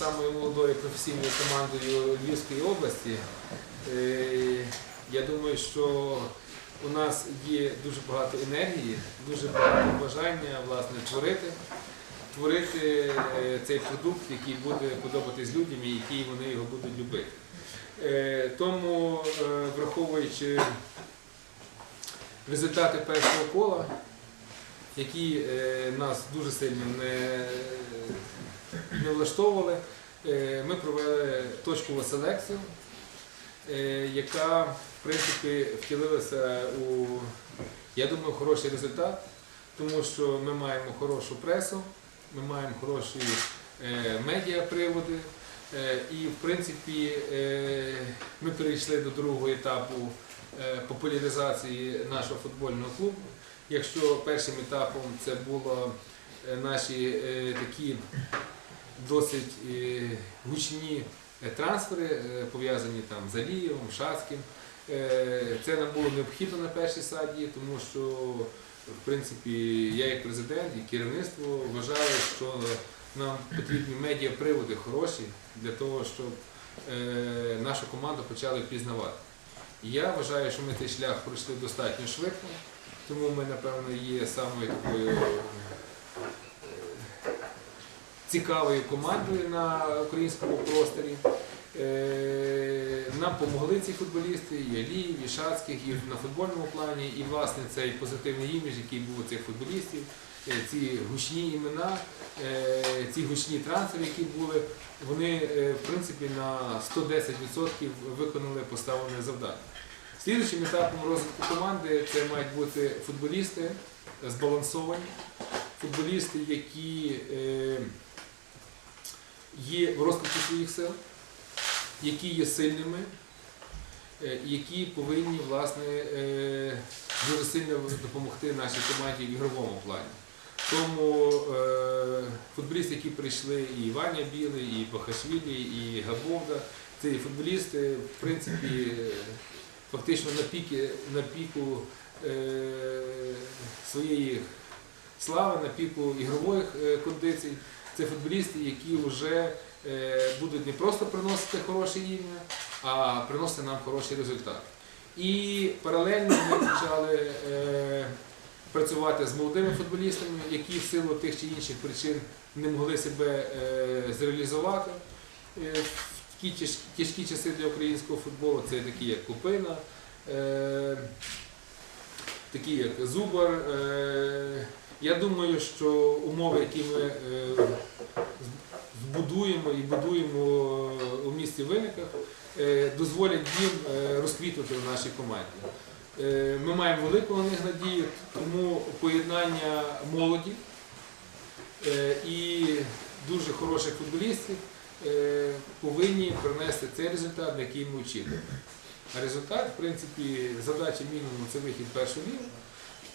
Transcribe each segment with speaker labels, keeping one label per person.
Speaker 1: самою молодою професійною командою Львівської області. Е, Я думаю, що у нас є дуже багато енергії, дуже багато бажання власне творити, творити е, цей продукт, який буде подобатись людям і який вони його будуть любити. Е, Тому, враховуючи результати першого кола, які нас дуже сильно не, не влаштовували, е, ми провели точкову селекцію, е, яка в принципі втілилася у, я думаю, хороший результат, тому що ми маємо хорошу пресу, ми маємо хороші е, медіаприводи. І, в принципі, ми перейшли до другого етапу популяризації нашого футбольного клубу. Якщо першим етапом це було е, наші такі досить е, гучні е, трансфери, е, пов'язані там з Алієвим, Шацьким, це нам було необхідно на першій стадії, тому що в принципі я як президент і керівництво вважаю, що нам потрібні медіаприводи хороші для того, щоб нашу команду почали впізнавати. Я вважаю, що ми цей шлях пройшли достатньо швидко, тому ми, напевно, є самою такою цікавою командою на українському просторі. Е, Нам допомогли ці футболісти, і Аліїв, і Шацьких, і на футбольному плані, і власне цей позитивний імідж, який був у цих футболістів, е, ці гучні імена, е, ці гучні трансфери, які були, вони в принципі на 110% виконали поставлене завдання. Слідуючим етапом розвитку команди це мають бути футболісти збалансовані, футболісти, які є в розквіті своїх сил, які є сильними, е, які повинні власне, е, дуже сильно допомогти нашій команді в ігровому плані. Тому е, футболісти, які прийшли, і Ваня Білий, і Бахашвілі, і Габовда, це футболісти, в принципі, фактично на, піки, на піку своєї слави, на піку ігрових кондицій. Це футболісти, які вже будуть не просто приносити хороше ім'я, а приносити нам хороший результат. І паралельно ми почали е, працювати з молодими футболістами, які в силу тих чи інших причин не могли себе е, зреалізувати. Е, такі тяжкі часи для українського футболу це такі, як Купина, такі як Зубар. Е, я думаю, що умови, які ми е, збудуємо і будуємо у місті Винниках, е, дозволять їм е, розквітнути в нашій команді. Е, Ми маємо велику на них надію, тому поєднання молоді е, і дуже хороших футболістів е, повинні принести цей результат, на який ми очікуємо. А результат, в принципі, задача мінімум це вихід першу лігу.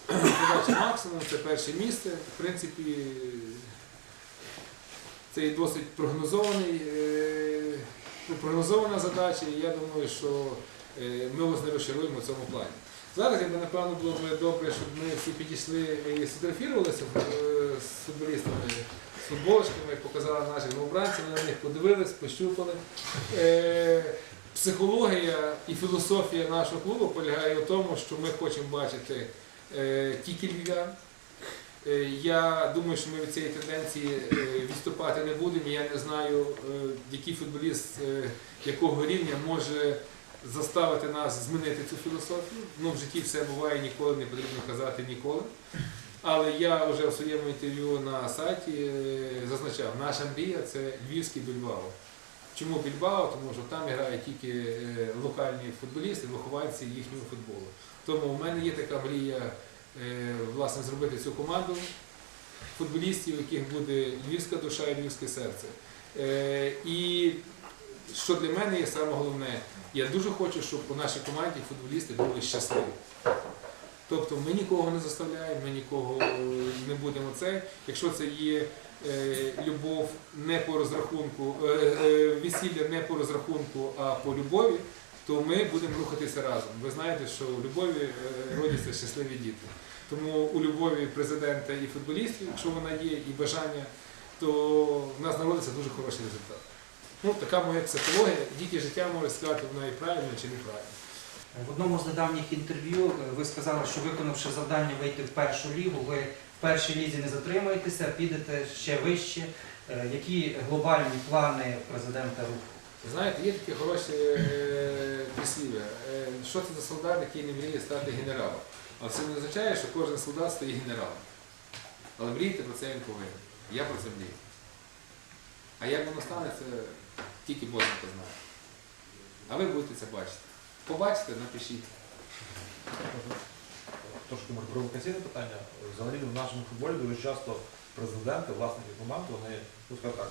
Speaker 1: Задача максимум це перше місце. В принципі, це і досить прогнозований, е, прогнозована задача, і я думаю, що е, ми вас не розчаруємо в цьому плані. Зараз я би, напевно, було б добре, щоб ми всі підійшли і сфотографірувалися е, з футболістами, з футболочками, показали наших новобранців, ми на них подивились, пощупали. Психологія і філософія нашого клубу полягає в тому, що ми хочемо бачити тільки львів'ян. Е, Я думаю, що ми від цієї тенденції е, відступати не будемо. Я не знаю, е, який футболіст е, якого рівня може заставити нас змінити цю філософію. Ну, в житті все буває, ніколи не потрібно казати ніколи. Але я вже в своєму інтерв'ю на сайті е, зазначав, наша мрія це львівський Більбао. Чому Більбао? Тому що там грають тільки е, локальні футболісти, вихованці їхнього футболу. Тому в мене є така мрія е, власне зробити цю команду футболістів, у яких буде львівська душа і львівське серце. Е, І що для мене є саме головне, я дуже хочу, щоб у нашій команді футболісти були щасливі. Тобто ми нікого не заставляємо, ми нікого е, не будемо це. Якщо це є е, любов не по розрахунку, е, е, весілля не по розрахунку, а по любові, то ми будемо рухатися разом. Ви знаєте, що у любові е, родяться щасливі діти. Тому у любові президента і футболістів, якщо вона є, і бажання, то в нас народиться дуже хороший результат. Ну, така моя психологія, тільки життя може сказати, вона і правильно чи неправильно.
Speaker 2: В одному з недавніх інтерв'ю е, ви сказали, що виконавши завдання вийти в першу лігу, ви в першій лізі не затримаєтеся, підете ще вище. Е, Які глобальні плани президента руху?
Speaker 1: Знаєте, є таке хороше е, прислів'я. Що це за солдат, який не мріє стати генералом? Але це не означає, що кожен солдат стає генералом. Але мрійте про це він повинен. Я про це мрію. А як воно стане, це тільки Бог знає. А ви будете це бачити. Побачите, напишіть.
Speaker 3: Трошки може провокаційне питання. Взагалі в нашому футболі дуже часто президенти, власники команд, вони, ну скажімо так,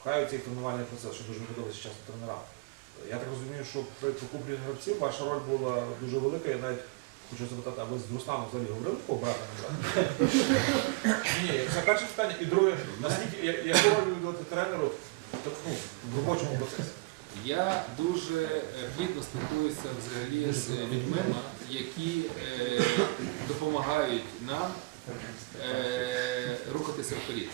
Speaker 3: пхають цей тренувальний процес, що дуже не подобається часто тренерам. Я так розумію, що при покупленні гравців ваша роль була дуже велика. Я навіть хочу запитати, а ви з Русланом взагалі говорили про брата не? Ні, це перше питання. І друге, наскільки я- яку роль ви віддавати тренеру так, ну, в робочому процесі?
Speaker 1: Я дуже е, плідно спілкуюся взагалі з людьми, які е, допомагають нам е, рухатися вперед.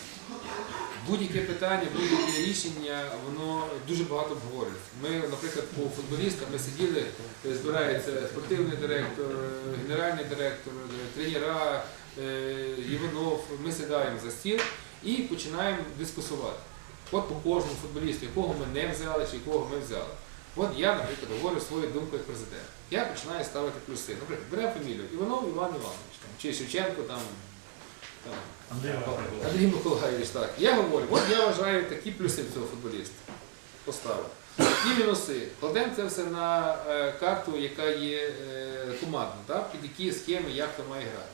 Speaker 1: Будь-яке питання, будь-яке рішення, воно дуже багато обговорюється. Ми, наприклад, по футболістам ми сиділи, е, збирається спортивний директор, е, генеральний директор, е, тренера, Іванов. Ми сідаємо за стіл і починаємо дискусувати. От по кожному футболісту, якого ми не взяли чи якого ми взяли. От я, наприклад, говорю свою думку як президент. Я починаю ставити плюси. Наприклад, беремо фамілію Іванов Іван Іванович, там, чи Шевченко там.
Speaker 3: Андрій Миколаївич.
Speaker 1: Андрій Миколаївич, так. Я говорю, от я вважаю такі плюси в цього футболіста. Поставив. І мінуси. Кладемо це все на е, карту, яка є е, командна, так? під які схеми, як хто має грати.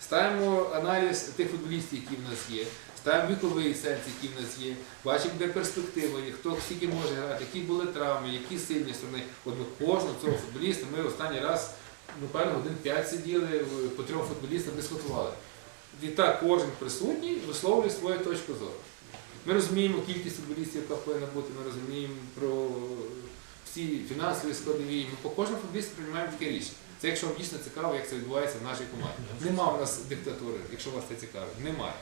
Speaker 1: Ставимо аналіз тих футболістів, які в нас є. Ставимо віковий сенс, який в нас є. Бачимо, де перспектива є, хто скільки може грати, які були травми, які сильні сторони. От ми кожного цього футболіста ми останній раз, ну, певно, годин 5 сиділи, по трьом футболістам дискутували. І так кожен присутній висловлює свою точку зору. Ми розуміємо кількість футболістів, яка повинна бути, ми розуміємо про всі фінансові складові. Ми по кожному футболісту приймаємо таке рішення. Це якщо вам дійсно цікаво, як це відбувається в нашій команді. Нема в нас диктатури, якщо вас це цікавить. Немає.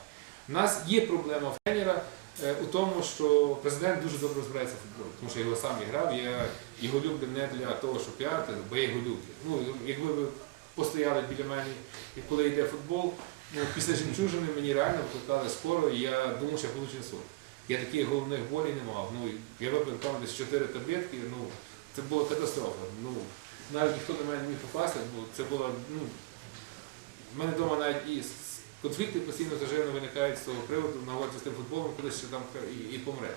Speaker 1: У нас є проблема в тренера е, у тому, що президент дуже добре розбирається в футболі, тому що я його сам грав, я його люблю не для того, щоб піарити, бо я його люблю. Ну, якби ви постояли біля мене, коли йде футбол, ну, після жемчужини мені реально викликали скоро, і я думав, що я получу інсульт. Я таких головних болей не мав. Ну, я випив там десь 4 таблетки, ну, це була катастрофа. Ну, навіть ніхто до мене не міг попасти, бо це було, ну, в мене вдома навіть і конфлікти постійно заживно виникають з того приводу, нагодиться з тим футболом, коли ще там і, і помре.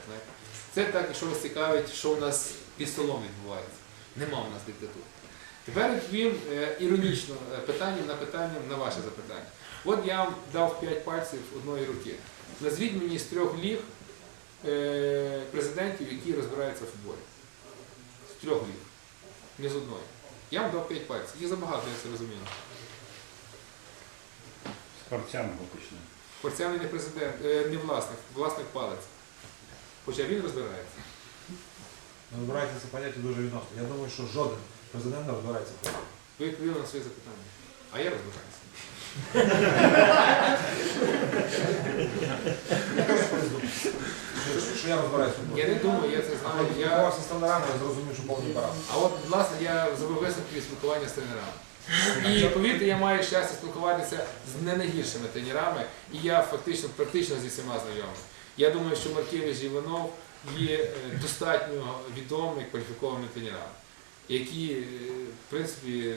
Speaker 1: Це так, якщо вас цікавить, що у нас під столом відбувається. Нема у нас диктатури. Тепер відповім е, іронічно е, питанням на питання на ваше запитання. От я вам дав 5 пальців одної руки. Назвіть мені з трьох ліг е, президентів, які розбираються в футболі. З трьох ліг. Не з одної. Я вам дав 5 пальців. Їх забагато, я це розумію.
Speaker 4: З Парцяного почнемо.
Speaker 1: Порцяний не президент, е, не власник, власник палець. Хоча він розбирається.
Speaker 3: Ну, Розбирається це поняття дуже відносно. Я думаю, що жоден президент не розбирається в футболі.
Speaker 1: Ви відповіли на своє запитання. А я розбираюся.
Speaker 3: Що- я розбираюся.
Speaker 1: Я не думаю, я це знаю.
Speaker 3: коли
Speaker 1: Я...
Speaker 3: спілкувався з тренерами, я зрозумів, що повний парад.
Speaker 1: А от, власне, я зробив висновки від спілкування з тренерами. І повірте, я маю щастя спілкуватися з не найгіршими тренерами, і я фактично практично зі всіма знайомий. Я думаю, що Маркевич і Іванов є е, достатньо відомими кваліфікованими тренерами, які, е, в принципі,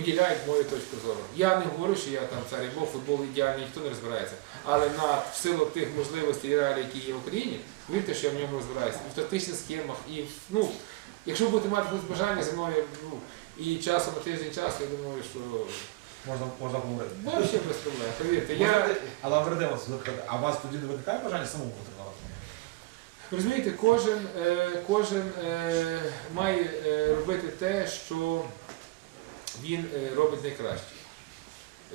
Speaker 1: поділяють мою точку зору. Я не говорю, що я там цар і Бог, футбол ідеальний, ніхто не розбирається. Але на в силу тих можливостей і реалій, які є в Україні, повірте, що я в ньому розбираюся. І в тактичних схемах, і в- ну, якщо будете мати бажання зі мною, ну, і часом на тиждень часу, я думаю, що
Speaker 3: Можна, можна поговорити.
Speaker 1: взагалі без проблем. Повірте, я
Speaker 3: Але Вердемос, а у вас тоді не виникає бажання самому потренувати?
Speaker 1: розумієте, кожен, е, кожен е, має е, робити те, що він е, робить найкраще.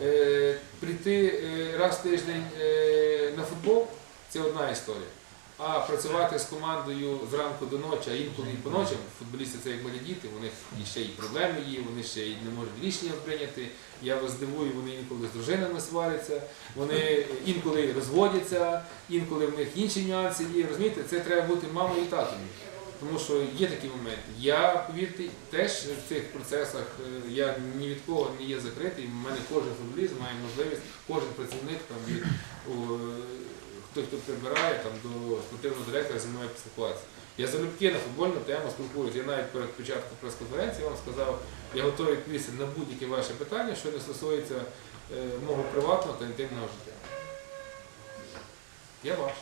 Speaker 1: Е, прийти е, раз в тиждень на футбол це одна історія. А працювати з командою зранку до ночі, а інколи і по ночам, футболісти це як малі діти, у них ще й проблеми є, вони ще й не можуть рішення прийняти. Я вас здивую, вони інколи з дружинами сваряться, вони інколи розводяться, інколи в них інші нюанси є. Розумієте, це треба бути мамою і татом. Тому що є такі моменти. Я, повірте, теж в цих процесах е, я ні від кого не є закритий. У мене кожен футболіст має можливість, кожен працівник там від хто хто прибирає там до спортивного директора зі мною поспілкуватися. Я залюбки на футбольну тему спілкуюся. Я навіть перед початком прес-конференції вам сказав, я готовий відповісти на будь-які ваші питання, що не стосується е, мого приватного та інтимного життя. Я ваш.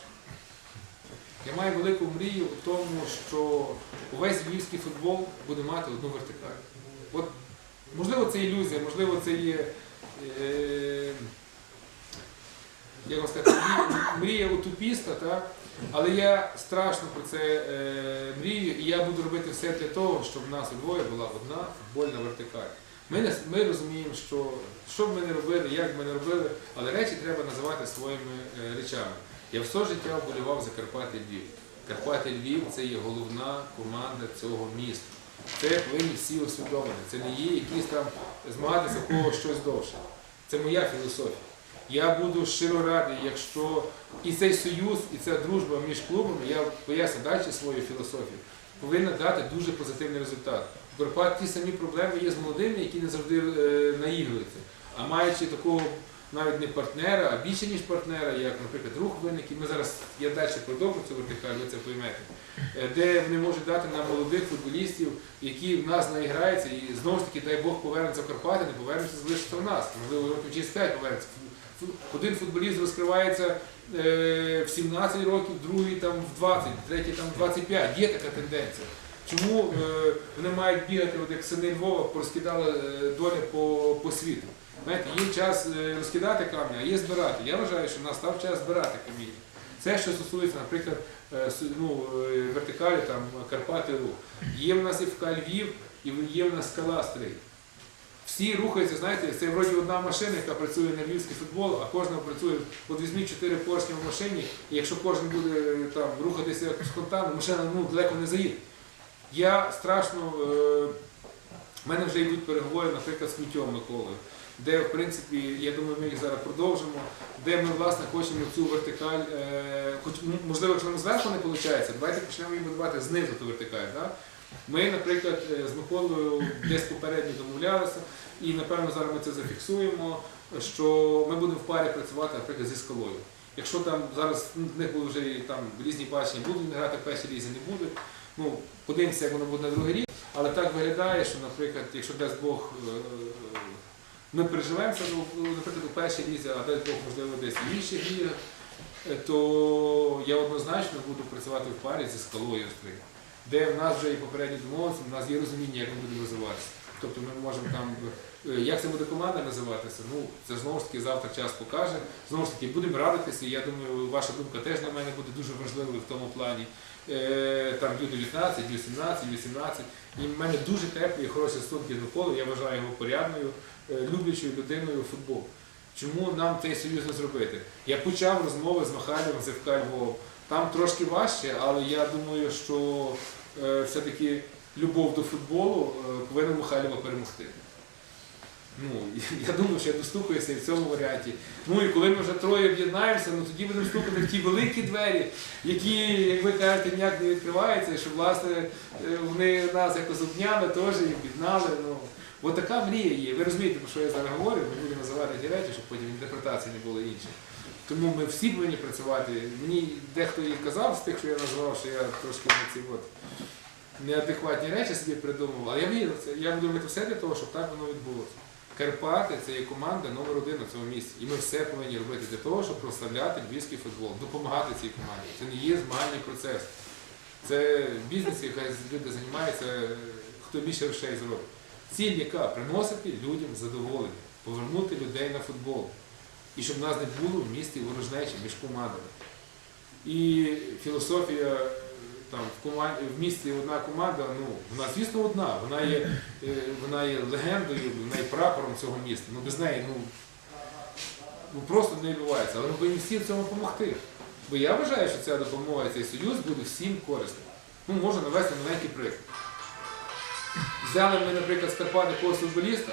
Speaker 1: Я маю велику мрію у тому, що увесь львівський футбол буде мати одну вертикаль. От, можливо, це ілюзія, можливо, це є е, як сказати, мрія утопіста, так? але я страшно про це е, мрію, і я буду робити все для того, щоб в нас у Львові була одна футбольна вертикаль. Ми, не, ми розуміємо, що що б ми не робили, як б ми не робили, але речі треба називати своїми е, речами. Я все життя вболівав за Карпати Львів. Карпати Львів це є головна команда цього міста. Це повинні всі усвідомити. Це не є якісь там змагатися в кого щось довше. Це моя філософія. Я буду щиро радий, якщо і цей союз, і ця дружба між клубами, я поясню далі свою філософію, повинна дати дуже позитивний результат. У Карпат ті самі проблеми є з молодими, які не завжди е, наігруються. А маючи такого навіть не партнера, а більше ніж партнера, як, наприклад, рух виник, і ми зараз я далі продовжу цю вертикаль, ви це поймете, е, де вони можуть дати нам молодих футболістів, які в нас наіграються, і знову ж таки, дай Бог повернеться в Карпати, не повернеться, залишиться в нас. Можливо, років через 5 повернеться. Один футболіст розкривається е, в 17 років, другий там в 20, третій там в 25. Є така тенденція. Чому е, вони мають бігати, от як сини Львова, порозкидали доля по, по світу? Знаєте, є час е, розкидати камні, а є збирати. Я вважаю, що настав час збирати каміння. Це, що стосується, наприклад, е, ну, е, вертикалі там, Карпати Рух. Є в нас і ФК Львів, і є в нас скала Стрий. Всі рухаються, знаєте, це вроді одна машина, яка працює на львівський футбол, а кожна працює, от візьміть чотири поршні в машині, і якщо кожен буде там рухатися спонтанно, машина ну, далеко не заїде. Я страшно, в мене вже йдуть переговори, наприклад, з Мітьом Миколою, де, в принципі, я думаю, ми їх зараз продовжимо, де ми, власне, хочемо цю вертикаль, е, хоч, можливо, якщо нам зверху не виходить, давайте почнемо її будувати знизу ту вертикаль. Да? Ми, наприклад, е, з Миколою десь попередньо домовлялися, і напевно зараз ми це зафіксуємо, що ми будемо в парі працювати, наприклад, зі скалою. Якщо там зараз ну, в них були вже там різні бачення, будуть грати в першій не будуть. Ну, подивимося, як воно буде на другий рік. Але так виглядає, що, наприклад, якщо дасть Бог, е, ми переживемося, ну, наприклад, у першій лізі, а дасть Бог, можливо, десь в інших лігах, е, то я однозначно буду працювати в парі зі скалою Острий де в нас вже і попередні домовленості, в нас є розуміння, як ми будемо розвиватися. Тобто ми можемо там, е, як це буде команда називатися, ну це знову ж таки завтра час покаже. Знову ж таки, будемо радитися. Я думаю, ваша думка теж для мене буде дуже важливою в тому плані. Е, Там Ю-19, Ю-17, Ю-17. І в мене дуже теплі і хороші стосунки з Миколою. Я вважаю його порядною, е, люблячою людиною футбол. Чому нам цей союз не зробити? Я почав розмови з Михайлом з ФК Львов. Там трошки важче, але я думаю, що е, все-таки любов до футболу е, повинна Михайлова перемогти. Ну, я думаю, що я достукаюся і в цьому варіанті. Ну і коли ми вже троє об'єднаємося, ну тоді будемо стукати в ті великі двері, які, як ви кажете, ніяк не відкриваються, і щоб власне е, вони нас якось обняли теж і об'єднали. Ну, Бо така мрія є. Ви розумієте, про що я зараз говорю, не буду називати ті речі, щоб потім інтерпретації не було інші. Тому ми всі повинні працювати. Мені дехто і казав з тих, що я назвав, що я трошки на ці от неадекватні речі собі придумав, але я вірю. Я буду робити все для того, щоб так воно відбулося. Карпати це є команда номер один на цьому місці. І ми все повинні робити для того, щоб прославляти львівський футбол, допомагати цій команді. Це не є змагальний процес. Це бізнес, який люди займаються, хто більше грошей зробить. Ціль, яка приносити людям задоволення, повернути людей на футбол. І щоб нас не було в місті ворожнечі між командами. І філософія е, там в команді в місті одна команда, ну вона звісно одна, вона є, е, вона є легендою, вона є прапором цього міста. Ну без неї ну, ну просто не відбувається. Але ми повинні всі в цьому допомогти. Бо я вважаю, що ця допомога цей союз буде всім корисним. Ну, можу навести маленький приклад. Взяли ми, наприклад, з Карпат якогось футболіста,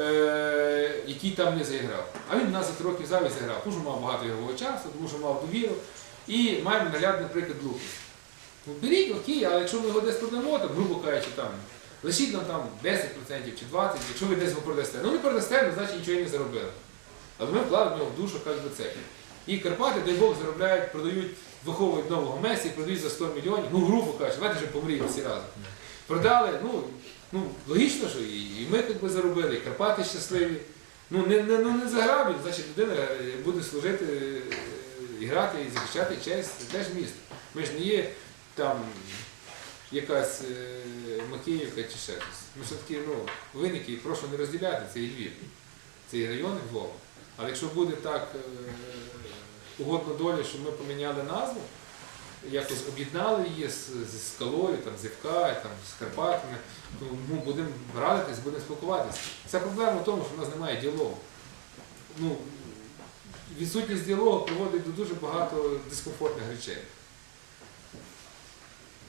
Speaker 1: е, який там не заіграв. А він 12 років в залі зіграв, тому що мав багато ігрового часу, що мав довіру. І маємо наглядний наприклад, Лукас. Ну, беріть, окей, але якщо ми його десь продамо, там, грубо кажучи, там, лишіть нам там 10% чи 20%, якщо ви десь його продасте. Ну не продасте, ну, значить нічого і не заробили. Але ми вкладемо в нього в душу, би це. І Карпати, дай Бог, заробляють, продають, виховують нового Месі, продають за 100 мільйонів. Ну, грубо кажучи, давайте вже помріємо всі разом. Продали, ну, ну логічно, що і, і ми так би заробили, і Карпати щасливі. Ну не, не, ну, не заграбить, значить людина е, буде служити, е, і грати і захищати честь теж міста. Ми ж не є там якась е, Макіївка чи ще щось. Ми все-таки ну, виники, прошу не розділяти, це і Львів. Це і райони Львова. Але якщо буде так е, угодно долі, що ми поміняли назву, якось об'єднали її з, з скалою, там, з Івка, там, з Карпатами, ну, будемо радитись, будемо спілкуватися. Ця проблема в тому, що в нас немає діалогу. Ну, відсутність діалогу приводить до дуже багато дискомфортних речей.